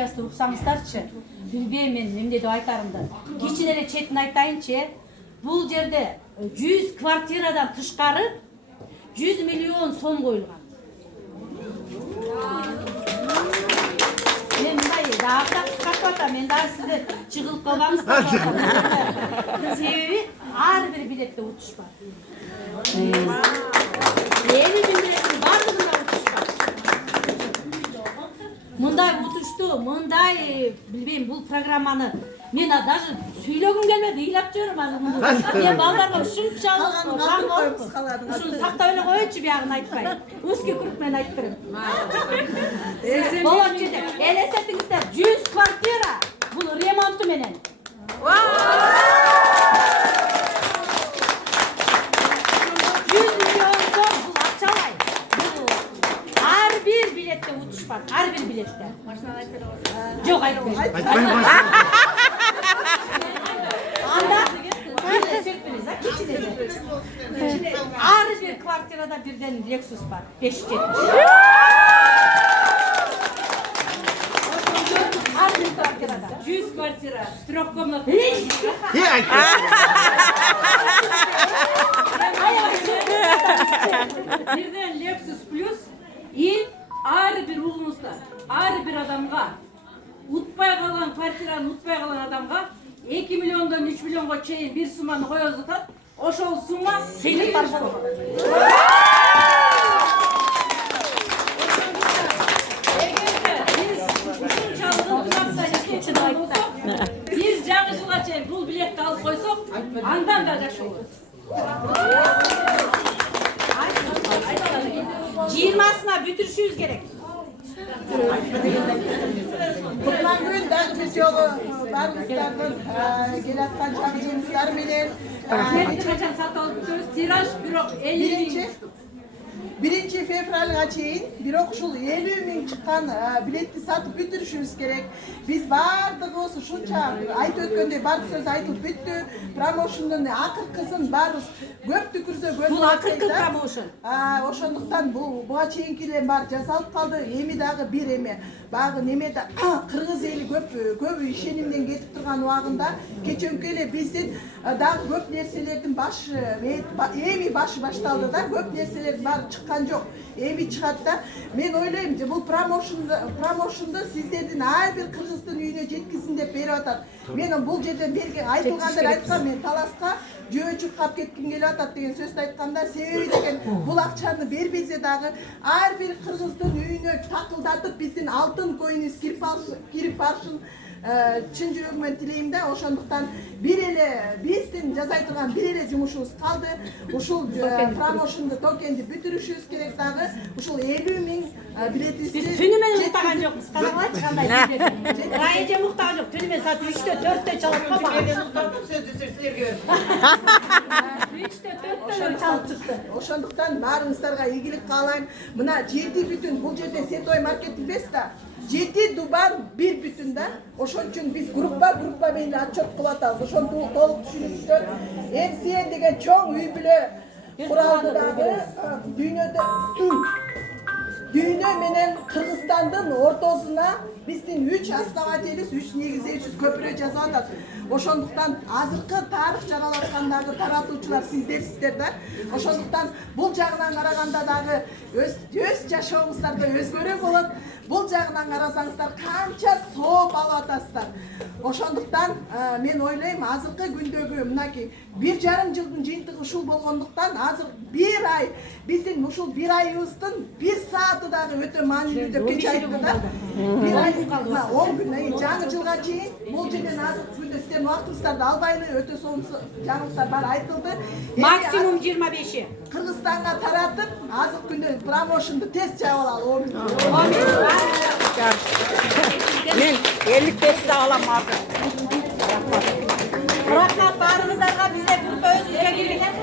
фамилиясын уксаңыздарчы. Билбейм мен деп айтарымды. Кичине эле четін айтайынчы. Бул жерде 100 квартирадан тышкары 100 миллион сом коюлган. Мен мындай дагы кыскартып атам. Мен дагы сизде чыгылып калганбыз. Себеби ар бир билетте утуш бар. 50 билеттин бардыгында утуш бар. Мындай утушту, мындай билбейм бул программаны мен даже сүйлөгүм келмеди, ыйлап жүрөм азыр муну. Мен балдарга ушунчалык ушуну сактап эле коечу биягын айтпай. Узкий круг менен айтып берем. Болот жерде элестетиңиздер 100 квартира бул ремонту менен. 100 миллион сом бул акчалай. Ар бир билетте утуш бар, ар бир билетте. Машина айтып берем. Жок айтпайм. Ар бир квартирада бирден Lexus бар. 570. Ар бир квартирада 100 квартира, 3-комнатный. Бирден Lexus плюс и ар бир угуңузда, ар бир адамга утпай калган квартираны утпай калган адамга 2 миллиондан 3 миллионго чейин бир сумманы коёбуз атат. Ошол сумма сыйлык бар болот. Биз жаңы жылга чейин бул билетти алып койсок, андан да жакшы болот. 20-сына бүтүрүшүбүз керек. Bundan gün dağıtı yolu barımızlardan gelatkan çağıcımızlar menen. Kaçan sat alıp tutuyoruz. Tiraj bürok 50 bin. 1 fevralga çeyin bir okuşul 50 bin çıkan biletli satıp bütürüşümüz gerek. Biz bardık olsun şunça ayt ötkönde bar söz aytılıp büttü. Promotion'dan akır kızın barız köp tükürse köp. Bu akırkı promotion. Oşonduktan buğa çeyinkiler bar jasalıp kaldı. Emi dağı bir emi. Bağı nemede Kırgız eli köp işenimden getip turgan uagında keçönkele bizden dağı köp nerselerden emi başı baştaldı da köp nerseler bar çıkan yok. Emi çıkartta men oylayım bu promotionda sizlerden her bir Kırgız'ın üyüne jetkisin dep berip atat. Men bul жерден берген айтылгандар айткан мен таласка жөө чуркап кетким келип атат деген сөздү айтканда себеби деген бул акчаны бербесе дагы ар бир кыргыздын үйүнө такылдатып биздин алтын коюнубуз кирип барышын чын жүрөгүмөн тилейм да. Ошондуктан бир эле биздин жасай турган бир эле жумушубуз калды. Ушул промоушнду токенди бүтүрүшүбүз керек дагы. Ушул 50 миң билетибизди Biz tünü menен уктаган жокпуз. Караңлачы кандай билет. Райже уктаган жок. Tünü мен саат 3-тө 4-тө чалып калган. Сөздү силерге. 3-тө 4-тө чалып чыкты. Ошондуктан баарыңыздарга ийгилик каалайм. Мына 7 бүтүн бул жерде Сетой маркет эмес да. 7 дубан 1 бүтүн да. Ошон үчүн биз группа менен отчет кылып атабыз. Ошону толук түшүнүңүздөр. MCN деген чоң үй бүлө куралды дагы дүйнө менен Кыргызстандын ортосуна биздин 3 основателибиз, 3 негиздөөчүбүз көпүрө жасап атат. Ошондуктан азыркы тарых жаралаткандагы таратуучулар сиздерсиздер да. Ошондуктан бул жагынан караганда дагы өз жашооңуздарда өзгөрө болот. Бул жагынан карасаңыздар канча сооп алып атасыздар. Ошондуктан мен ойлойм азыркы күндөгү мынакей 1,5 жылдын жыйынтыгы ушул болгондуктан азыр 1 ай биздин ушул 1 айыбыздын 1 сааты дагы өтө маанилүү деп кече айтты да. 1 ай 10 күн жаңы жылга чейин бул жерден азыркы күндө сиздердин убактыңыздарды албайлы өтө сонун жаңылыктар бар айтылды. Максимум 25. Кыргызстанга таратып азыркы күндө промоушнду тез жаап алалы. Мен 55 алам artık. Рахмат баарыңыздарга, бизде группа өзүбүзгө кирген.